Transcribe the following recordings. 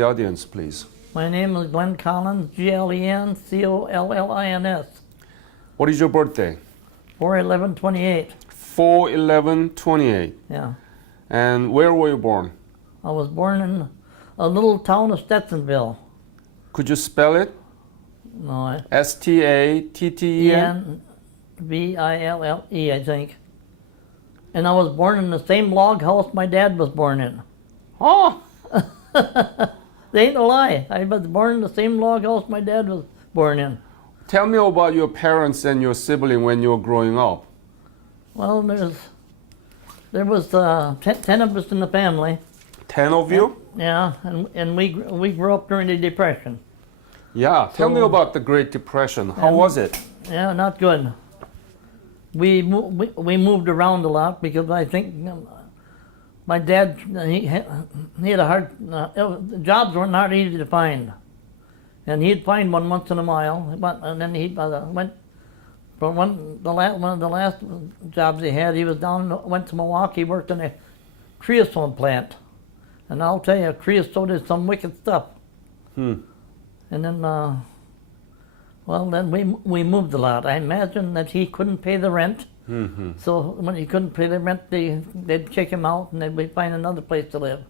The audience, please. My name is Glen Collins, Glencollins. What is your birthday? 4/11/28. 4/11/28. Yeah. And where were you born? I was born in a little town of Stetsonville. Could you spell it? No, Statten? Enville, I think. And I was born in the same log house my dad was born in. Oh! They ain't a lie. I was born in the same log house my dad was born in. Tell me about your parents and your sibling when you were growing up. Well, there was 10 of us in the family. 10 of you? Yeah, and we grew up during the Depression. Yeah, tell me about the Great Depression. How was it? Yeah, not good. We moved around a lot because I think my dad, he had a hard, jobs were not easy to find. And he'd find one once in a while, and then he went, for one of the last jobs he had, he went to Milwaukee, worked in a creosote plant. And I'll tell you, creosote is some wicked stuff. And then, then we moved a lot. I imagine that he couldn't pay the rent. So when he couldn't pay the rent, they'd kick him out and then we'd find another place to live.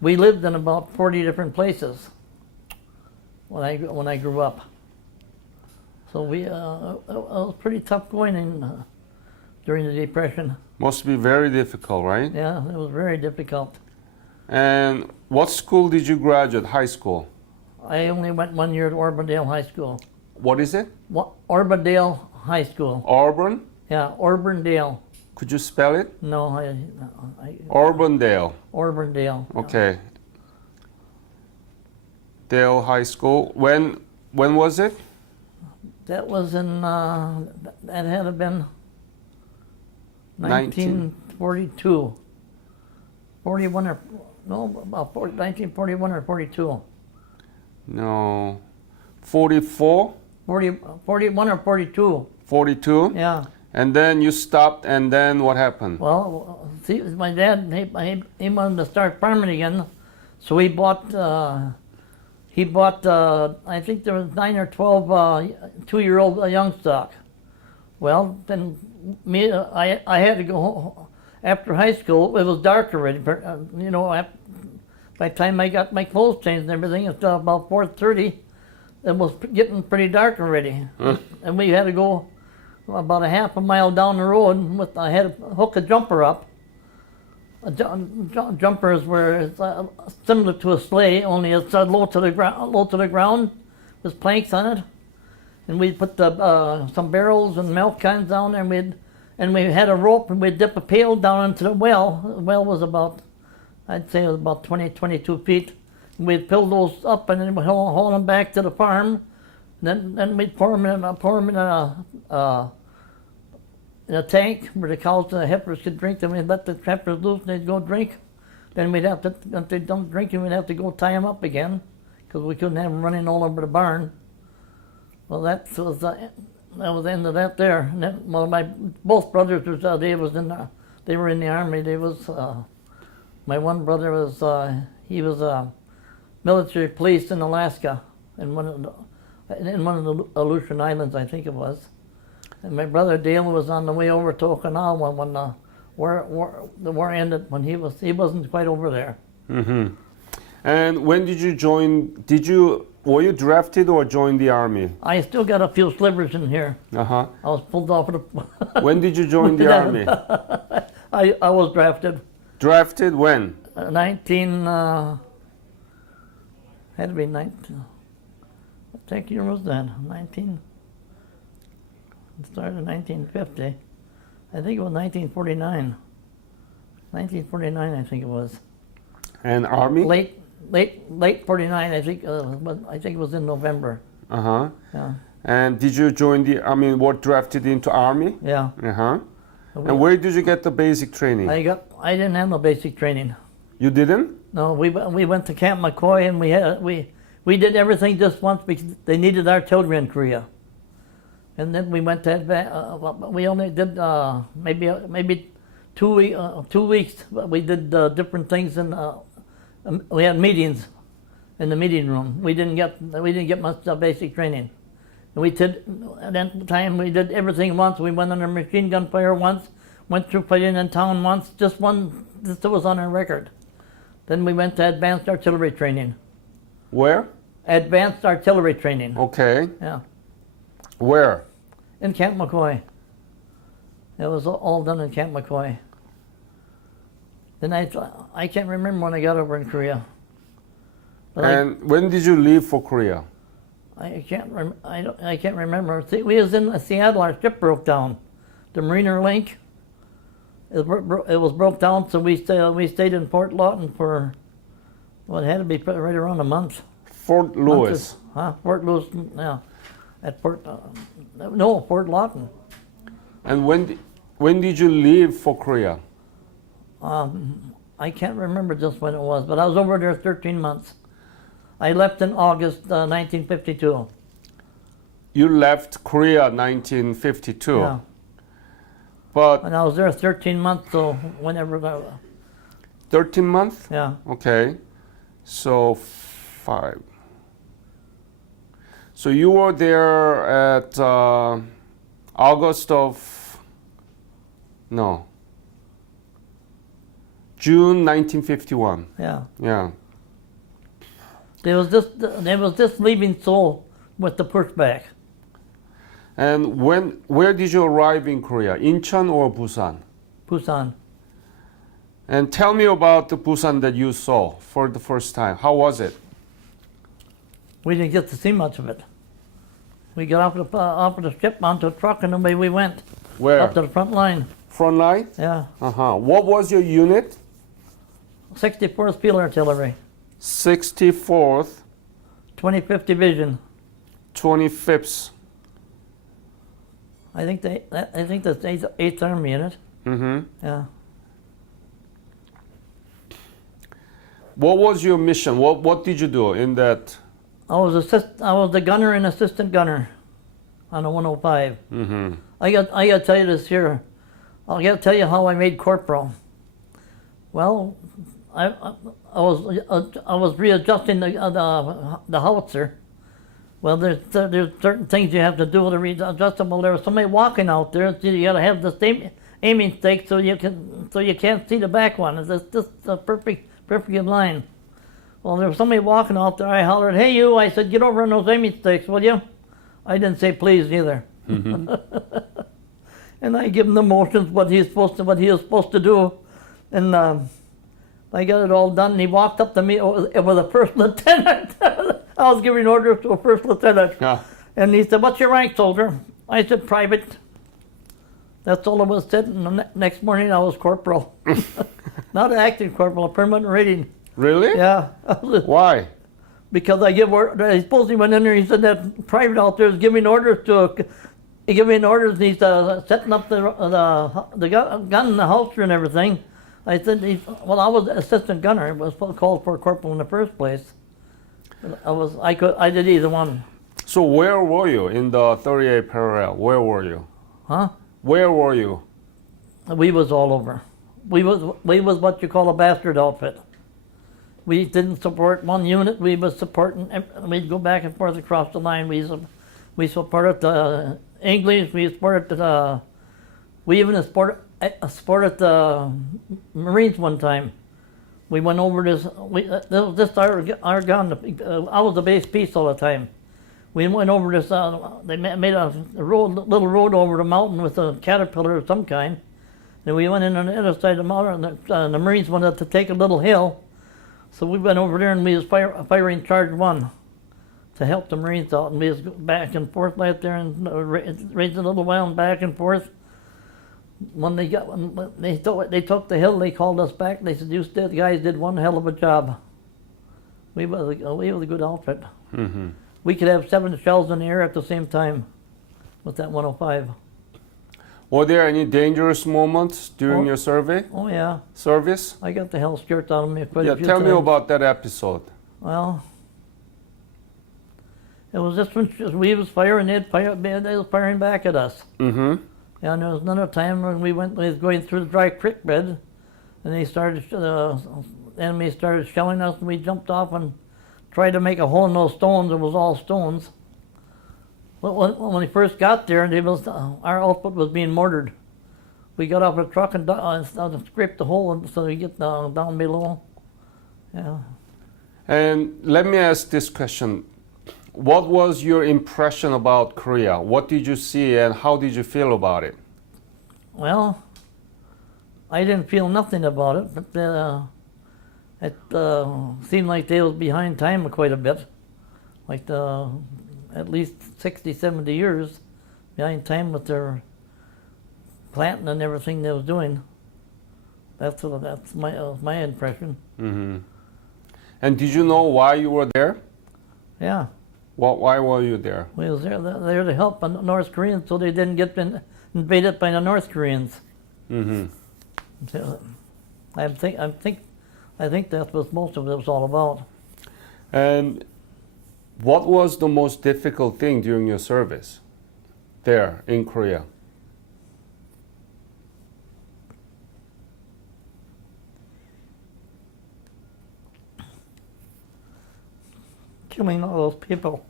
We lived in about 40 different places when I grew up. So it was pretty tough going in during the Depression. Must be very difficult, right? Yeah, it was very difficult. And what school did you graduate? High school? I only went 1 year at Auburndale High School. What is it? Auburndale High School. Auburn? Yeah, Auburndale. Could you spell it? No, Auburndale. Auburndale. Okay. Dale High School. When was it? That was in, that had to been 1942. 41 or, no, about 1941 or 42. No. 44? 41 or 42. 42? Yeah. And then you stopped, and then what happened? Well, see, my dad, he wanted to start farming again, so he bought, I think there was 9 or 12 2-year-old young stock. Well, then I had to go home. After high school, it was dark already. You know, by the time I got my clothes changed and everything, it's about 4:30. It was getting pretty dark already, and we had to go about a half a mile down the road. I had to hook a jumper up. Jumpers were similar to a sleigh, only it's low to the ground. With planks on it, and we'd put some barrels and milk cans down there, and we had a rope, and we'd dip a pail down into the well. The well was about, I'd say it was about 22 feet. And we'd fill those up and then we'd haul them back to the farm. Then we'd pour them in a tank where the cows and the heifers could drink. Then we'd let the heifers loose and they'd go drink. Then we'd have to, if they don't drink, we'd have to go tie them up again because we couldn't have them running all over the barn. Well, that was the end of that there. And then, well, both brothers they were in the army. My one brother was he was military police in Alaska, in one of the Aleutian Islands, I think it was. And my brother Dale was on the way over to Okinawa when the war ended. When he wasn't quite over there. And when did you join? Were you drafted or joined the army? I still got a few slivers in here. I was pulled off of the. When did you join the army? I was drafted. Drafted when? Had to be 19. What year was that? 19. It started in 1950. I think it was 1949. 1949, I think it was. And army? Late 49. I think it was in November. Yeah. And did you join were drafted into army? Yeah. And where did you get the basic training? I didn't have no basic training. You didn't? No, we went to Camp McCoy and we did everything just once because they needed artillery in Korea. And then we went to we only did maybe 2 weeks. We did different things and we had meetings. in the meeting room. We didn't get much basic training. And we did, at that time, we did everything once. We went under machine gun fire once, went through fighting in town once, just one, this was on our record. Then we went to advanced artillery training. Where? Advanced artillery training. Okay. Yeah. Where? In Camp McCoy. It was all done in Camp McCoy. Then I can't remember when I got over in Korea. But And when did you leave for Korea? I can't remember. See, we was in Seattle. Our ship broke down. The Mariner Link. It was broke down, so we stayed in Port Lawton for, well, it had to be right around a month. Fort Lewis. Fort Lewis, yeah. At Port Lawton. And when did you leave for Korea? I can't remember just when it was, but I was over there 13 months. I left in August 1952. You left Korea 1952. Yeah. But And I was there 13 months, so whenever 13 months? yeah. Okay. So 5. So you were there at August of, no, June 1951. Yeah. Yeah. There was this leaving Seoul with the pushback. And where did you arrive in Korea? Incheon or Busan? Busan. And tell me about the Busan that you saw for the first time. How was it? We didn't get to see much of it. We got off of the ship onto a truck and away we went. Where? Up to the front line. Front line? Yeah. What was your unit? 64th Field Artillery. 64th, 25th Division. 25th. I think that's 8th Army in it. Mm-hmm. Yeah. What was your mission? What did you do in that? I was the gunner and assistant gunner on a 105. Mm-hmm. I got to tell you this here. I got to tell you how I made corporal. Well, I was readjusting the howitzer. Well, there's certain things you have to do to readjust them. Well, there was somebody walking out there. So you got to have the same aiming stake so you can't see the back one. It's just a perfect in line. Well, there was somebody walking out there. I hollered, "Hey, you!" I said, "Get over on those aiming stakes, will you?" I didn't say please neither. Mm-hmm. And I give him the motions what he was supposed to do, and I got it all done. And he walked up to me. It was a first lieutenant. I was giving orders to a first lieutenant, Yeah. and he said, "What's your rank, soldier?" I said, "Private." That's all it was said. And the next morning, I was corporal, not an acting corporal, a permanent rating. Really? Yeah. Why? Because I give orders. I suppose he went in there. He said that private out there is giving orders to. He gave me orders. And he's setting up the gun in the holster and everything. I said, well, I was assistant gunner. It was called for corporal in the first place. I did either one. So where were you in the 38 parallel? Where were you? Huh? Where were you? We was all over. We was what you call a bastard outfit. We didn't support one unit. We was supporting. We'd go back and forth across the line. We supported the English. We supported the. We even supported the Marines one time. We went over this. This our gun. I was the base piece all the time. We went over this. They made a little road over the mountain with a caterpillar of some kind. And we went in on the other side of the mountain. And the Marines wanted to take a little hill. So we went over there and we was firing charge 1 to help the Marines out, and we was back and forth like there and raised a little while and back and forth. When they took the hill, they called us back. They said, "You guys did one hell of a job." We was a good outfit. Mm-hmm. We could have 7 shells in the air at the same time with that 105. Were there any dangerous moments during your survey? Oh yeah. Service? I got the hell scared out of me quite a few Tell times. me about that episode. Well, it was just when we was firing, they was firing back at us. Mm-hmm. And there was another time when we was going through the dry creek bed, and the enemy started shelling us, and we jumped off, and tried to make a hole in those stones. It was all stones. But when we first got there, our outfit was being mortared. We got off the truck and scraped the hole so we get down below. Yeah. And let me ask this question. What was your impression about Korea? What did you see and how did you feel about it? Well, I didn't feel nothing about it, but it seemed like they was behind time quite a bit. Like at least 60, 70 years behind time with their planting and everything they was doing. That's my impression. Mm-hmm. And did you know why you were there? Yeah. Why were you there? We was there to help the North Koreans so they didn't get invaded by the North Koreans. Mm-hmm. So, I think that's what most of it was all about. And what was the most difficult thing during your service there in Korea? Killing all those people.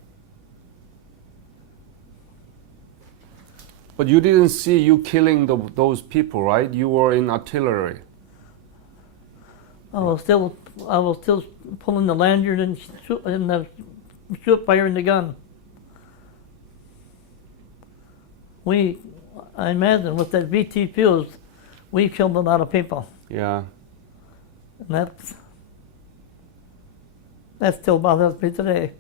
But you didn't see you killing those people, right? You were in artillery. I was still pulling the lanyard and firing the gun. I imagine with that VT fuse, we killed a lot of people. Yeah. And that still bothers me today.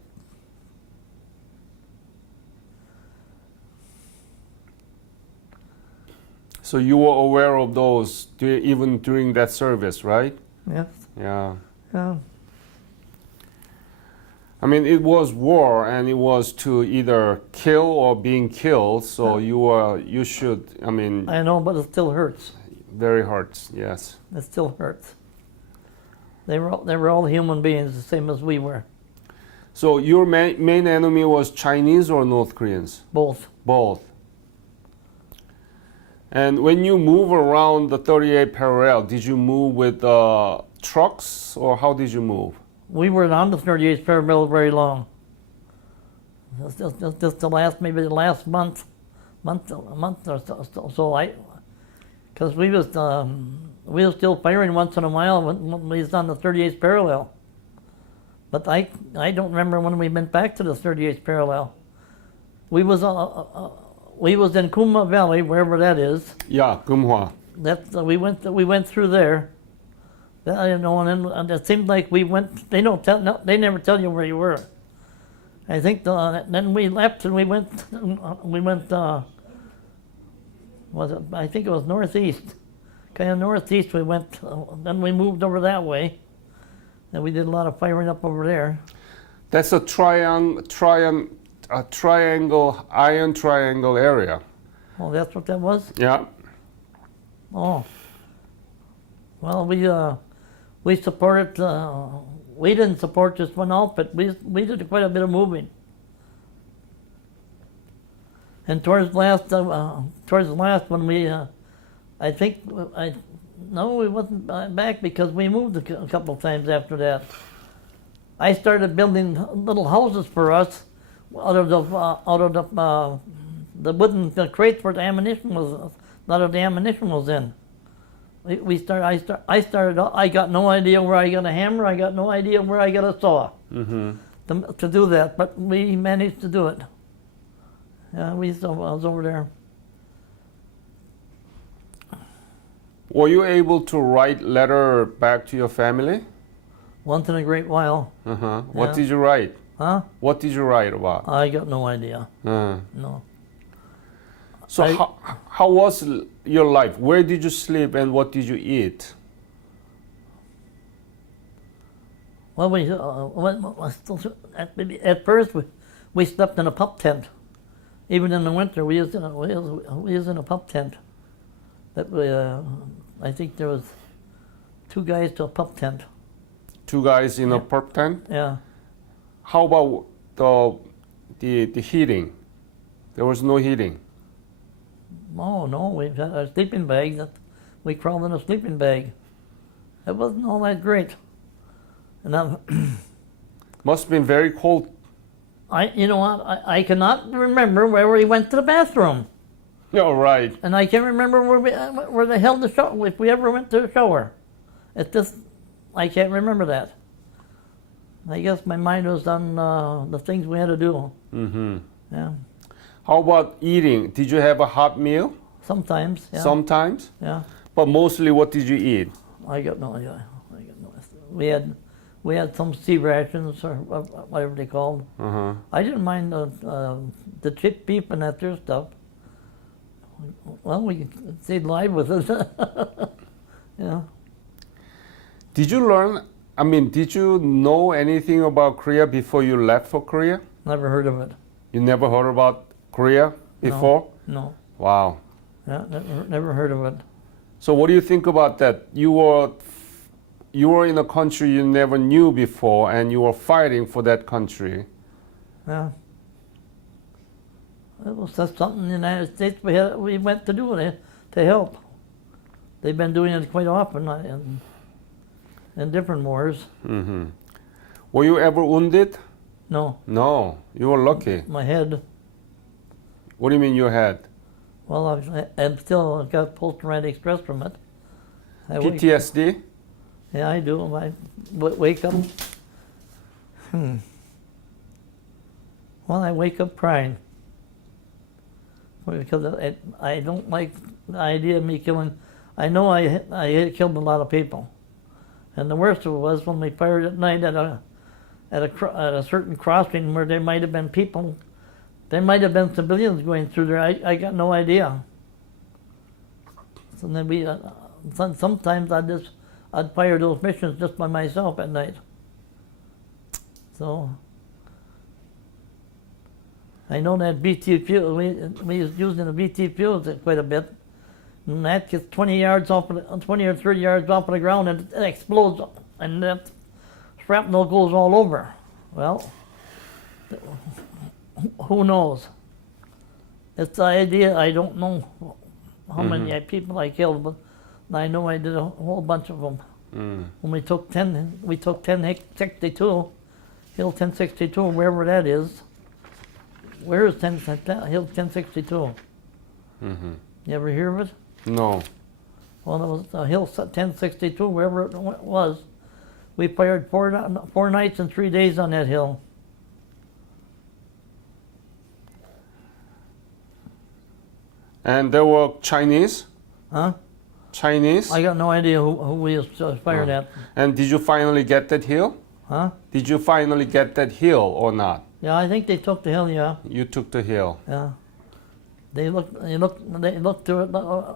So you were aware of those even during that service, right? Yes. Yeah. Yeah. I mean, it was war, and it was to either kill or being killed. So you should. I mean. I know, but it still hurts. Very hurts. Yes. It still hurts. They were all human beings, the same as we were. So your main enemy was Chinese or North Koreans? Both. Both. And when you move around the 38 parallel, did you move with trucks or how did you move? We were on the 38th parallel very long. Just the last month or so. Because we was still firing once in a while when we was on the 38th parallel. But I don't remember when we went back to the 38th parallel. We was in Kuma Valley, wherever that is. Yeah, Kumhwa. We went through there. I didn't know, and it seemed like we went. They never tell you where you were. I think then we left and we went. I think it was northeast, kind of northeast. We went. Then we moved over that way, and we did a lot of firing up over there. That's a iron triangle area. Oh, that's what that was? Yeah. Oh. Well, we supported, we didn't support just one outfit. We did quite a bit of moving. And towards the last when we, no, we wasn't back because we moved a couple of times after that. I started building little houses for us out of the wooden crates where the ammunition was. A lot of the ammunition was in. I got no idea where I got a hammer. I got no idea where I got a saw to do that, but we managed to do it. I was over there. Were you able to write letter back to your family? Once in a great while. What did you write? Huh? What did you write about? I got no idea. No. So how was your life? Where did you sleep and what did you eat? Well, at first we slept in a pup tent. Even in the winter, we was in a pup tent. That I think there was 2 guys to a pup tent. 2 guys in a pup tent? Yeah. How about the heating? There was no heating. Oh no, we had a sleeping bag. We crawled in a sleeping bag. It wasn't all that great. And Must have been very cold. You know what? I cannot remember where we went to the bathroom, Oh, right. and I can't remember where the hell the shower. If we ever went to the shower, I can't remember that. I guess my mind was on the things we had to do. Mm-hmm. Yeah, How about eating? Did you have a hot meal? sometimes. Yeah. Sometimes? Yeah. But mostly, what did you eat? I got no idea. We had some sea rations or whatever they called. Uh-huh. I didn't mind the chip beef and that there stuff. Well, we stayed live with it. Yeah. Did you know anything about Korea before you left for Korea? Never heard of it. You never heard about Korea before? No. Wow. Yeah, never heard of it. So what do you think about that? You were in a country you never knew before, and you were fighting for that country. Yeah. It was just something in the United States we went to do it to help. They've been doing it quite often in different wars. Mm-hmm. Were you ever wounded? No, No, you were lucky. my head. What do you mean your head? Well, I've still got post-traumatic stress from it. PTSD? Yeah, I do. I wake up. Well, I wake up crying because I don't like the idea of me killing. I know I killed a lot of people, and the worst of it was when we fired at night at a certain crossing where there might have been people. There might have been civilians going through there. I got no idea. So then sometimes I'd fire those missions just by myself at night. So I know that BT fuel, we was using the BT fuels quite a bit. And that gets 20 or 30 yards off of the ground and it explodes and that shrapnel goes all over. Well, who knows? It's the idea. I don't know how many people I killed, but I know I did a whole bunch of them. When we took 1062, Hill 1062, wherever that is. Where is Hill 1062? You ever hear of it? No. Well, it was Hill 1062, wherever it was. We fired 4 nights and 3 days on that hill. And there were Chinese? Huh? Chinese? I got no idea who we was fired at. And did you finally get that hill? Huh? Did you finally get that hill or not? Yeah, I think they took the hill, yeah. You took the hill. Yeah. They looked through it.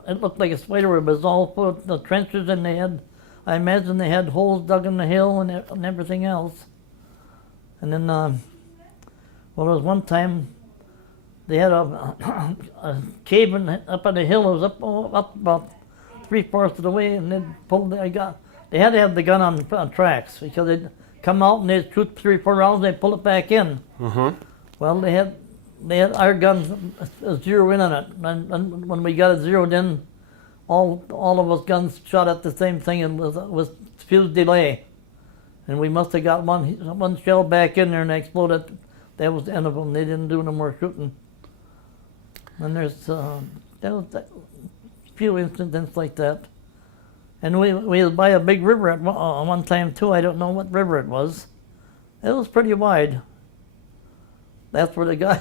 It looked like a spider web. It was all full of the trenches, and I imagine they had holes dug in the hill and everything else. And then, well, there was one time they had a cave up on the hill. It was up about 3/4 of the way, and they had to have the gun on tracks because they'd come out and they'd shoot 3 or 4 rounds, they'd pull it back in. Well, they had our guns zero in on it, and when we got it zeroed in, all of us guns shot at the same thing and was fuse delay, and we must have got one shell back in there and they exploded. That was the end of them. They didn't do no more shooting. And there's there was a few incidents like that. And we was by a big river at one time too. I don't know what river it was. It was pretty wide. That's where the guy.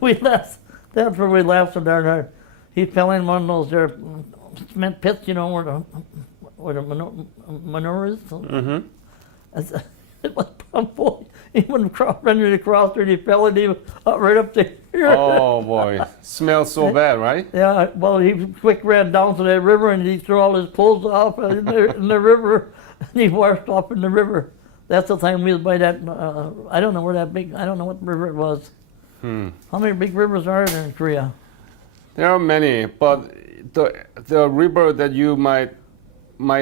We laughed. That's where we laughed so darn hard. He fell in one of those there cement pits, you know, where the manure is. It was he went running across there and he fell and he was right up there. Oh boy, smells so bad, right? Yeah, well, he quick ran down to that river and he threw all his clothes off in the river and he washed off in the river. That's the time we was by that, I don't know where that big, I don't know what river it was. How many big rivers are there in Korea? There are many, but the river that you might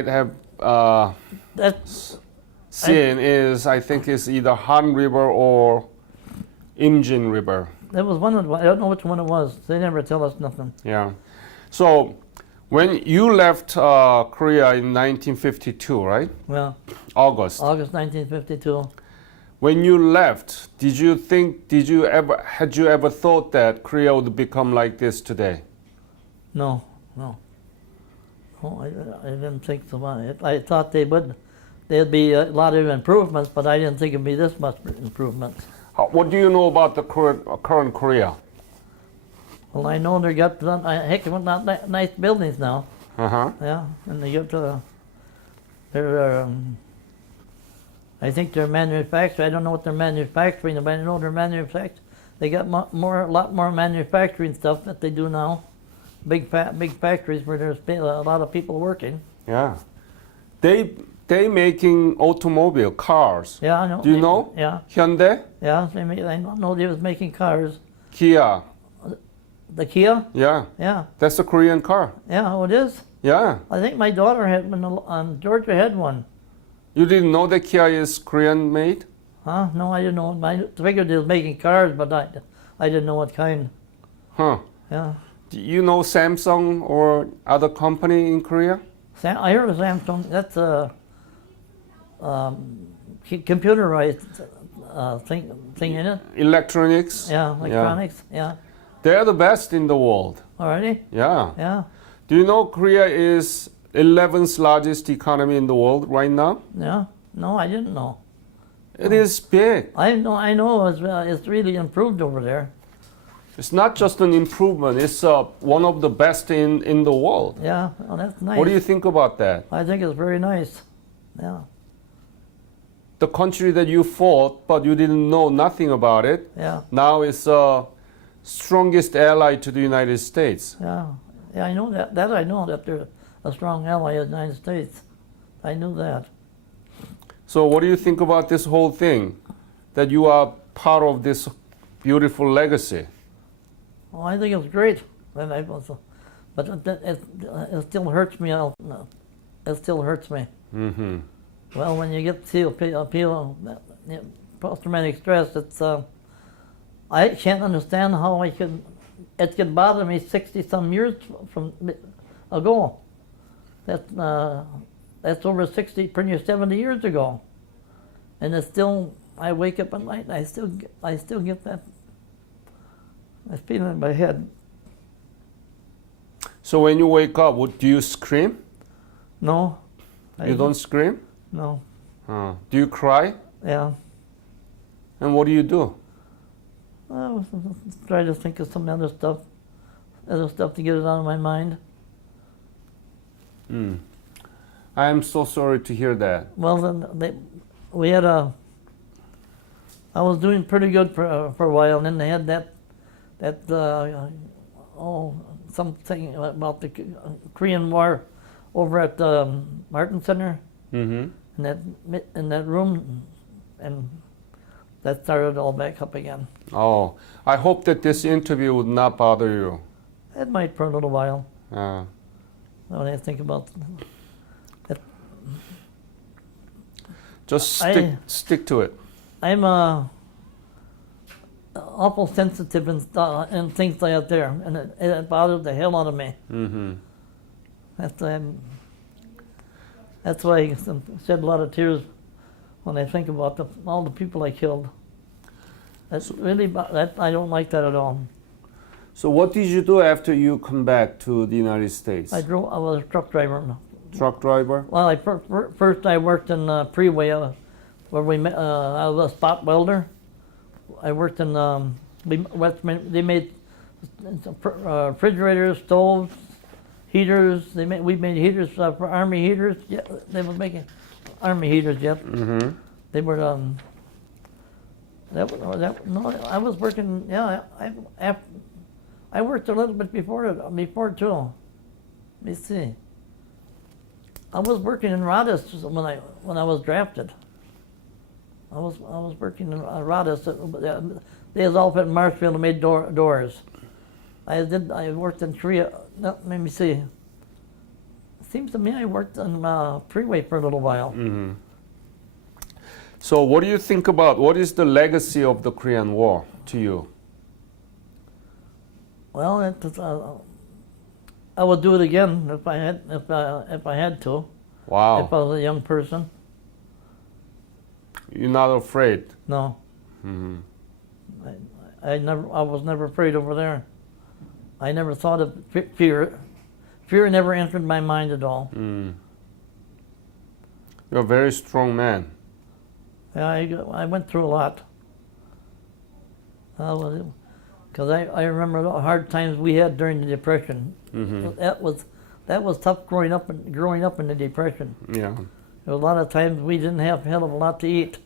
have seen is, I think, is either Han River or Imjin River. There was one, I don't know which one it was. They never tell us nothing. Yeah. So When you left Korea in 1952, right? Well, August. August 1952. When you left, had you ever thought that Korea would become like this today? No, no. Oh, I didn't think so much. I thought there'd be a lot of improvements, but I didn't think it'd be this much improvements. What do you know about the current Korea? Well, I know they got heck of not nice buildings now. Uh-huh. Yeah, and they got they're I think they're manufacturing. I don't know what they're manufacturing, but I know they're manufacturing. They got a lot more manufacturing stuff that they do now. Big factories where there's a lot of people working. Yeah. They making automobile cars. Yeah, I know. Do you know? Yeah. Hyundai? Yeah, I know they was making cars. Kia. The Kia? Yeah. Yeah. That's a Korean car. Yeah, oh, it is? Yeah. I think my daughter had one, Georgia had one. You didn't know that Kia is Korean made? Huh? No, I didn't know. I figured they was making cars, but I didn't know what kind. Huh. Yeah. Do you know Samsung or other company in Korea? I heard of Samsung. That's a computerized thing in it. Electronics? Yeah, electronics. Yeah. They're the best in the world. Alrighty. Yeah. Yeah. Do you know Korea is 11th largest economy in the world right now? Yeah. No, I didn't know. It is big. I know it's really improved over there. It's not just an improvement, it's one of the best in the world. Yeah, well, that's nice. What do you think about that? I think it's very nice. Yeah. The country that you fought, but you didn't know nothing about it, Yeah. now is strongest ally to the United States. Yeah. Yeah, I know that. I know that they're a strong ally of the United States. I knew that. So what do you think about this whole thing? That you are part of this beautiful legacy? Oh, I think it's great. But it still hurts me. It still hurts me. Mm-hmm. Well, when you get post-traumatic stress, it's I can't understand how it could bother me 60-some years from ago. That's over 60, pretty near 70 years ago, and it's still. I wake up at night, and I still get that feeling in my head. So when you wake up, do you scream? No. You don't scream? No. Do you cry? Yeah. And what do you do? I was try to think of some other stuff to get it out of my mind. I am so sorry to hear that. Well, then we had I was doing pretty good for a while, and then they had something about the Korean War over at the Martin Center. Mm-hmm. In that room, and that started all back up again. Oh, I hope that this interview would not bother you. It might for a little while. When I think about it. Just stick to it. I'm awful sensitive and things like that there, and it bothers the hell out of me. Mm-hmm. That's why I shed a lot of tears when I think about all the people I killed. That's really, I don't like that at all. So what did you do after you come back to the United States? I was a truck driver. Truck driver? Well, first I worked in Freeway, where I was a spot welder. I worked in, they made refrigerators, stoves, heaters. We made heaters for Army heaters. Yeah, they were making Army heaters. Yep. Mm-hmm. They were. No, I was working. Yeah, I worked a little bit before too. Let me see. I was working in Rodis when I was drafted. I was working in Rodis. They was all up in Marshfield and made doors. I worked in Korea. No, let me see. It seems to me I worked on Freeway for a little while. Mm-hmm. So what do you think about, what is the legacy of the Korean War to you? Well, I would do it again if I had to. Wow. If I was a young person. You're not afraid. No. Hmm. I was never afraid over there. I never thought of fear. Fear never entered my mind at all. Mm. You're a very strong man. Yeah, I went through a lot. Because I remember the hard times we had during the Depression. Mm-hmm. That was tough growing up in the Depression. Yeah. There was a lot of times we didn't have a hell of a lot to eat.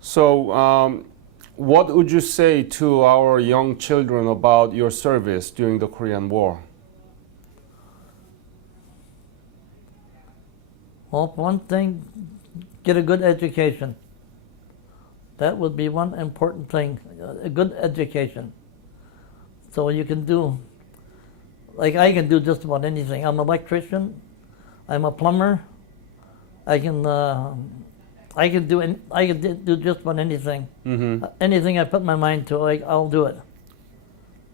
So, what would you say to our young children about your service during the Korean War? Well, for one thing, get a good education. That would be one important thing, a good education. So you can do, like I can do just about anything. I'm an electrician, I'm a plumber, I can do just about anything. Mm-hmm. Anything I put my mind to, I'll do it.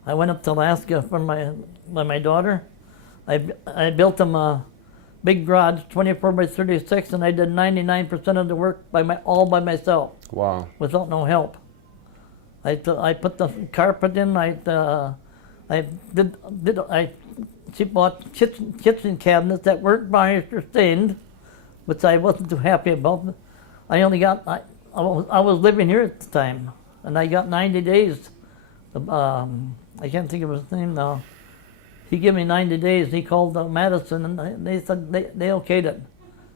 I went up to Alaska for my daughter. I built them a big garage, 24 by 36, and I did 99% of the work all by myself. Wow. Without no help. I put the carpet in. She bought kitchen cabinets that weren't varnished or stained, which I wasn't too happy about. I was living here at the time, and I got 90 days. I can't think of his name now. He gave me 90 days. He called Madison, and they said they okayed it.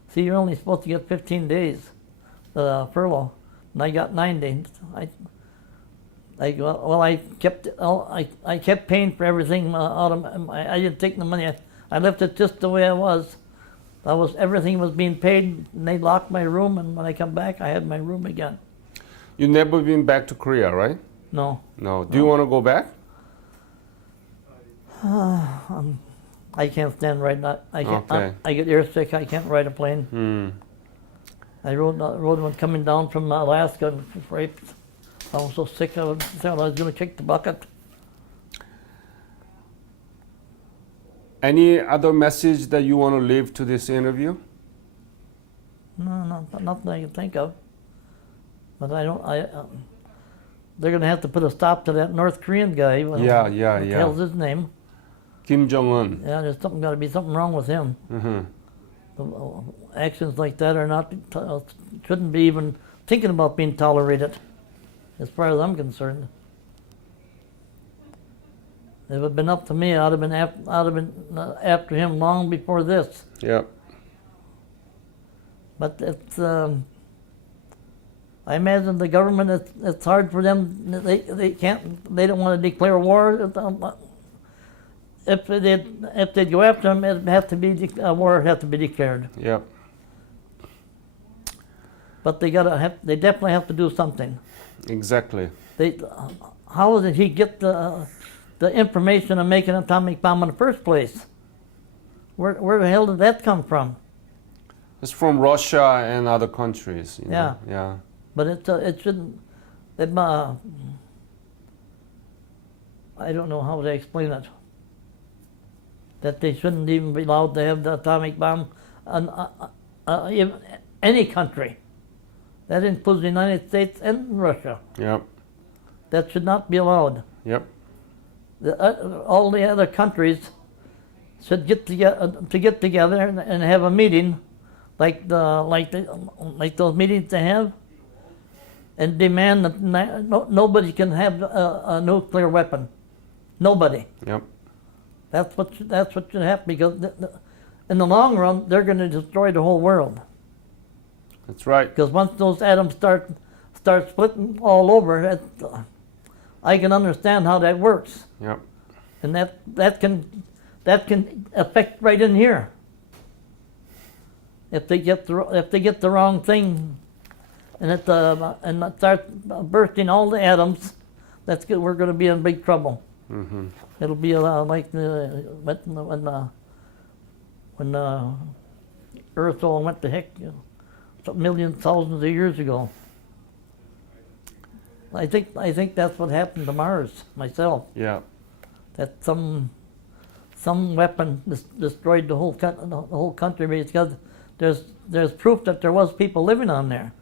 See, you're only supposed to get 15 days furlough, and I got 90. I kept paying for everything out of. I didn't take the money. I left it just the way I was. Everything was being paid, and they locked my room. And when I come back, I had my room again. You never been back to Korea, right? No. No. Do you want to go back? I can't stand right now. I can't. Okay. I get airsick. I can't ride a plane. Hmm. I rode one coming down from Alaska. Right. I was so sick. I thought I was going to kick the bucket. Any other message that you want to leave to this interview? No, nothing I can think of. But I don't. They're going to have to put a stop to that North Korean guy. Yeah. What the hell's his name? Kim Jong-un. Yeah, there's got to be something wrong with him. Mm-hmm. Actions like that are not shouldn't be even thinking about being tolerated, as far as I'm concerned. If it had been up to me, I'd have been after him long before this. Yep. But it's. I imagine the government. It's hard for them. They can't. They don't want to declare war. If they go after him, it have to be war. Have to be declared. Yep. But they definitely have to do something. Exactly. How did he get the information of making an atomic bomb in the first place? Where the hell did that come from? It's from Russia and other countries. You know? Yeah. Yeah. But it shouldn't. I don't know how to explain it. That they shouldn't even be allowed to have the atomic bomb in any country. That includes the United States and Russia. Yep. That should not be allowed. Yep. All the other countries should get together and have a meeting, like those meetings they have, and demand that nobody can have a nuclear weapon. Nobody. Yep. That's what should happen, because in the long run they're going to destroy the whole world. That's right. Because once those atoms start splitting all over, I can understand how that works. Yep. And that can affect right in here. If they get the wrong thing, and start bursting all the atoms, that's good. We're going to be in big trouble. Mm-hmm. It'll be like when Earth all went to heck, millions, thousands of years ago. I think that's what happened to Mars myself. Yeah. that some weapon destroyed the whole country, because there's proof that there was people living on there.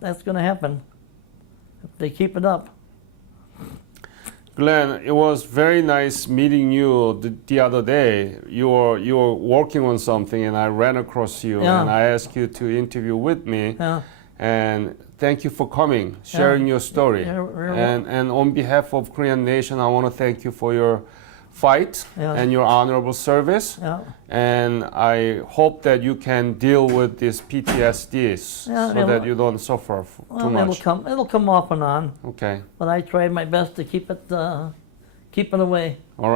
That's going to happen if they keep it up. Glenn, it was very nice meeting you the other day. You were working on something, and I ran across you, Yeah. and I asked you to interview with me. Yeah. And thank you for coming, sharing your story. Yeah, you're And on behalf of Korean Nation, I want to thank you for your fight Yeah. and your honorable service. Yeah. And I hope that you can deal with these PTSDs Yeah, so that you don't suffer too Well, much. it'll come off and on, Okay. but I tried my best to keep it away. All right.